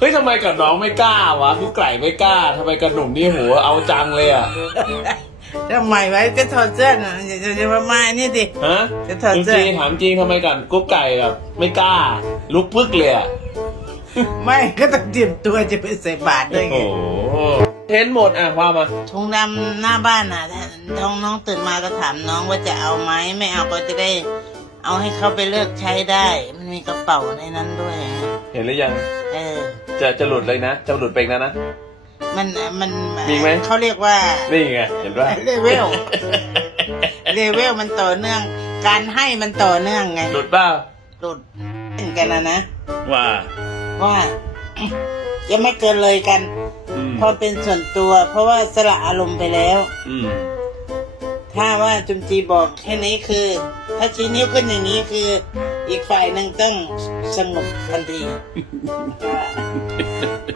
เฮ้ยทำไมกับน้องไม่กล้าวะกุ๊กไก่ไม่กล้าทำไมกับหนุ่มนี่โหเอาจังเลยอะทำไมไว้จะถอดเสื้อน่ะจะจะจะมามานี่ดิฮะจะถอดจเสื้อริงๆถามจริงทำไมกับกุ๊กไก่แบบไม่กล้า ลุกพึกเลยอะไม่ก็ต้องเตรียมตัวจะไปใส่บาตรด้วยไงโอ้โหเทนหมดอะว่ามาถุงดำหน้าบ้านน่ะท้องน้องตื่นมาก็ถามน้องว่าจะเอาไหมไม่เอาก็จะได้ เอาให้เขาไปเลือกใช้ได้ มันมีกระเป๋าในนั้นด้วยฮะ เห็นหรือยัง เออ จะจะหลุดเลยนะ จะหลุดไปอีกนะนะ มันมันมีไหม เขาเรียกว่า นี่ไง เห็นป่ะเลเวล เลเวลมันต่อเนื่อง การให้มันต่อเนื่องไง หลุดเปล่าหลุดเล่นกันนะนะ ว่า ว่าจะไม่เกินเลยกันอืมเพราะเป็นส่วนตัว เพราะว่าสละอารมณ์ไปแล้ว อืม ถ้าว่าจุมจีบอกแค่นี้คือ ถ้าชี้นิ้วขึ้นอย่างนี้คือ อีกฝ่ายหนึ่งต้องสงบทันที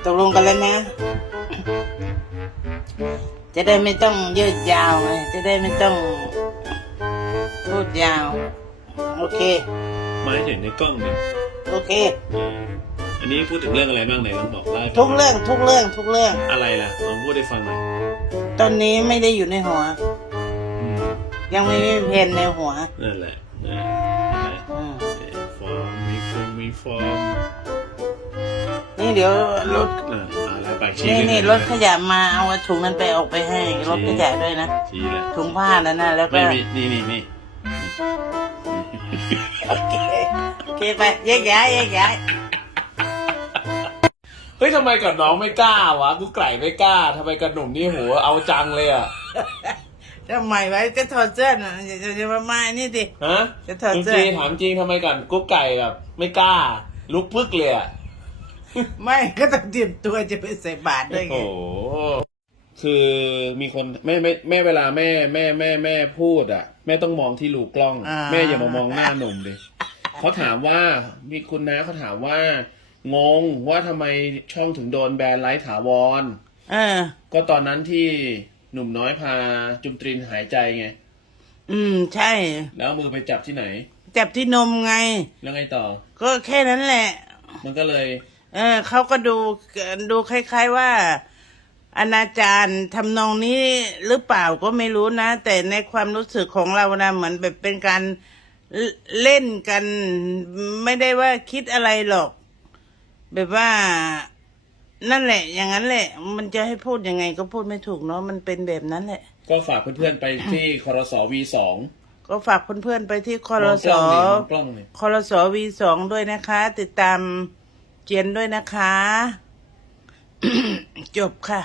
ตกลงกันแล้วนะ จะได้ไม่ต้องยืดยาวไงจะได้ไม่ต้องพูดยาว โอเคมาให้เห็นในกล้องเนี่ยโอเค อันนี้พูดถึงเรื่องอะไรบ้างไหนลองบอกเล่าให้ฟังทุกเรื่องทุกเรื่องทุกเรื่อง อะไรล่ะลองพูดให้ฟังหน่อยตอนนี้ไม่ได้อยู่ในหัวอืมยังไม่มีเพนในหัวนั่นแหละ ฟงมีฟอร์มนี่เดี๋ยวรถอ่าเอาแล้วปากชี้นี่เลยนี่รถขยะมาเอาถุงนั้นไปออกไปให้รถขยะด้วยนะชี้แหละถุงผ้านั่นนะแล้วก็ไม่มีนี่นี่นี่โอเคโอเคไปแยกย้ายแยกย้ายเฮ้ยทำไมกับน้องไม่กล้าวะกุ๊กไก่ไม่กล้าทำไมกับหนุ่มนี่โหเอาจังเลยอะ ทำไมไว้จะถอดเสื้อน่ะจะจะจะมามานี่ดิ ฮะจะถอดจเสื้อ ริงๆถามจริงทำไมกับกุ๊กไก่แบบ ไม่กล้า ลุกพึกเลยอะไม่ก็ต้องเตรียมตัวจะไปใส่บาตรด้วยไงโอ้โหคือมีคนแม่แม่แม่เวลาแม่แม่แม่แม่พูดอะแม่ต้องมองที่รูกล้องา แม่อย่ามามองหน้าหนุ่มดิเขาถามว่ามีคุณนะเขาถามว่า งงว่าทำไมช่องถึงโดนแบนไลท์ถาวร เออ ก็ตอนนั้นที่ หนุ่มน้อยพาจุมตรินหายใจไง อืม ใช่ แล้วเอามือไปจับที่ไหน จับที่นมไง แล้วไงต่อ ก็แค่นั้นแหละ มันก็เลย เออเขาก็ดูดูคล้ายๆว่า อนาจารทำนองนี้หรือเปล่าก็ไม่รู้นะ แต่ในความรู้สึกของเรานะเหมือนแบบเป็นการเลเล่นกัน ไม่ได้ว่าคิดอะไรหรอก แบบว่า นั่นแหละ อย่างนั้นแหละ มันจะให้พูดยังไงก็พูดไม่ถูกเนาะมันเป็นแบบนั้นแหละ ก็ฝากเพื่อนๆไปที่คอรสวีสองก็ฝากเพื่อนๆไปที่คอรมองสกล้องดิมองกล้องเนี่ยคอรสวีสองด้วยนะคะ ติดตามเจียนด้วยนะคะ จบค่ะ